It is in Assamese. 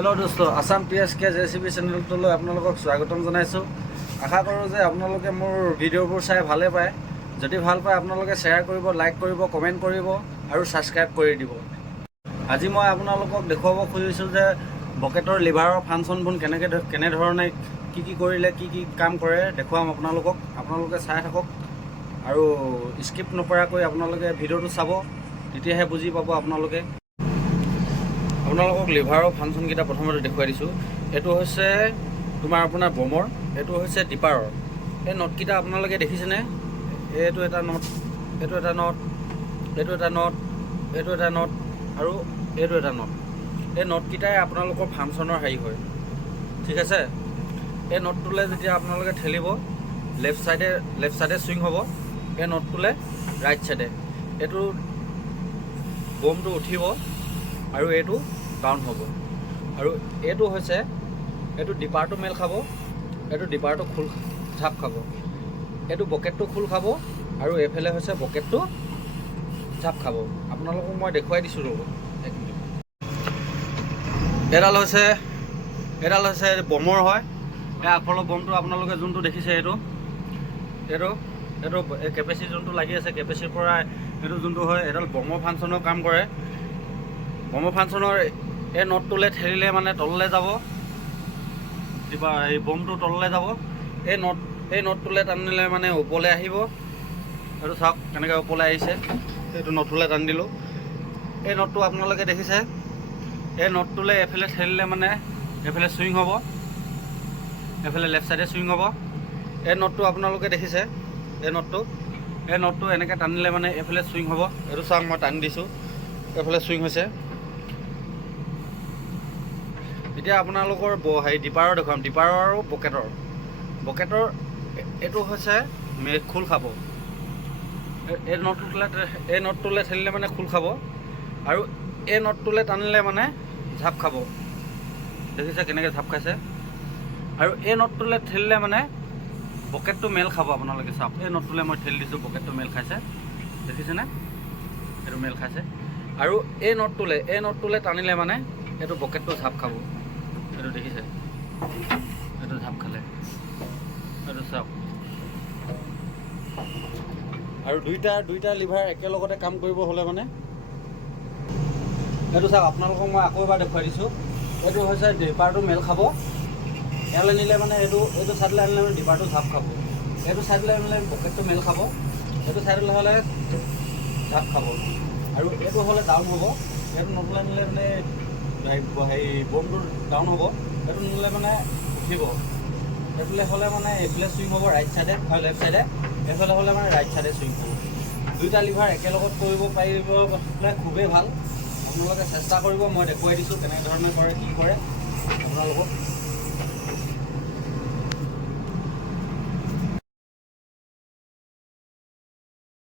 হেল্ল' দোস্ত, আছাম PSK JCB চেনেলটোলৈ আপোনালোকক স্বাগতম জনাইছোঁ। আশা কৰোঁ যে আপোনালোকে মোৰ ভিডিঅ'বোৰ চাই ভালে পায়। যদি ভাল পায় আপোনালোকে শ্বেয়াৰ কৰিব, লাইক কৰিব, কমেণ্ট কৰিব আৰু ছাবস্ক্ৰাইব কৰি দিব। আজি মই আপোনালোকক দেখুৱাব খুজিছোঁ যে বকেটৰ লিভাৰৰ ফাংচনবোৰ কেনেধৰণে কি কৰিলে কি কাম কৰে দেখুৱাম আপোনালোকক। আপোনালোকে চাই থাকক আৰু স্কিপ নকৰাকৈ আপোনালোকে ভিডিঅ'টো চাব, তেতিয়াহে বুজি পাব আপোনালোকে। আপোনালোকক লিভাৰৰ ফাংচনকেইটা প্ৰথমতে দেখুৱাই দিছোঁ। এইটো হৈছে আপোনাৰ বমৰ, এইটো হৈছে ডিপাৰৰ। এই নটকেইটা আপোনালোকে দেখিছেনে? এইটো এটা নট, এইটো এটা নট, এইটো এটা নট, এইটো এটা নট আৰু এইটো এটা নট। এই নটকেইটাই আপোনালোকৰ ফাংচনৰ হেৰি হয়, ঠিক আছে। এই নটটোলৈ যেতিয়া আপোনালোকে ঠেলিব, লেফ্ট চাইডে চুইং হ'ব। এই নটটোলৈ ৰাইট চাইডে এইটো বমটো উঠিব আৰু এইটো ডাউন হ'ব। আৰু এইটো হৈছে এইটো ডিপাৰটো মেল খাব, এইটো ডিপাৰটো খোল ঝাপ খাব, এইটো বকেটটো খোল খাব আৰু এইফালে হৈছে বকেটটো ঝাপ খাব। আপোনালোকক মই দেখুৱাই দিছোঁ ৰ'ব এক মিনিট। এডাল হৈছে বমৰ হয়। এই আগফালৰ বমটো আপোনালোকে যোনটো দেখিছে এইটো কেপেচিটি যোনটো লাগি আছে, কেপেচিটিৰ পৰা এইটো যোনটো হয় এডাল বমৰ ফাংচনৰ কাম কৰে। বমৰ ফাংচনৰ এই নটটোলৈ ঠেলিলে মানে তললৈ যাব, এই বমটো তললৈ যাব। এই নটটোলৈ টানিলে মানে ওপৰলৈ আহিব। এইটো চাওক কেনেকৈ ওপৰলৈ আহিছে। এইটো নটটোলৈ টানি দিলোঁ। এই নটটো আপোনালোকে দেখিছে। এই নটটোলৈ এফালে ঠেলিলে মানে এইফালে চুইং হ'ব, এইফালে লেফ্ট চাইডে চুইং হ'ব। এই নটটো আপোনালোকে দেখিছে। এই নটটো এনেকৈ টানিলে মানে এইফালে চুইং হ'ব। এইটো চাওক মই টানি দিছোঁ, এইফালে চুইং হৈছে। এতিয়া আপোনালোকৰ ডিপাৰৰ দেখুৱাম, ডিপাৰৰ আৰু বকেটৰ এইটো হৈছে খোল খাব। এই নটটোলৈ ঠেলিলে মানে খোল খাব আৰু এই নটটোলৈ টানিলে মানে ঝাপ খাব। দেখিছে কেনেকৈ ঝাপ খাইছে। আৰু এই নটটোলৈ ঠেলিলে মানে বকেটটো মেল খাব। আপোনালোকে চাওক, এই নটটোলৈ মই ঠেলি দিছোঁ, বকেটটো মেল খাইছে। দেখিছেনে? এইটো মেল খাইছে। আৰু এই নটটোলৈ টানিলে মানে এইটো বকেটটো ঝাপ খাব। এইটো দেখিছে, এইটো ঝাপ খালে। এইটো চাওক। আৰু দুইটা লিভাৰ একেলগতে কাম কৰিব হ'লে মানে এইটো চাওক, আপোনালোকক মই আকৌ এবাৰ দেখুৱাই দিছোঁ। এইটো হৈছে ডিপাৰটো মেল খাব। ইয়ালৈ নিলে মানে এইটো চাইডলৈ আনিলে মানে ডিপাৰটো ঝাপ খাব। এইটো চাইডলৈ আনিলে বকেটটো মেল খাব। এইটো চাইডলৈ হ'লে ঝাপ খাব। আৰু এইটো হ'লে ডাউন হ'ব। এইটো নটলৈ নিলে মানে বমটো ডাউন হ'ব। এইটো নিলে মানে উঠিব। এইফালে হ'লে মানে এইফালে চুইং হ'ব ৰাইট চাইডে আৰু লেফ্ট চাইডে। এইফালে হ'লে মানে ৰাইট চাইডে চুইং হ'ব। দুইটা লিভাৰ একেলগত কৰিব পাৰিলে খুবেই ভাল। আপোনালোকে চেষ্টা কৰিব, মই দেখুৱাই দিছোঁ কেনেধৰণে কৰে, কি কৰে আপোনালোকক।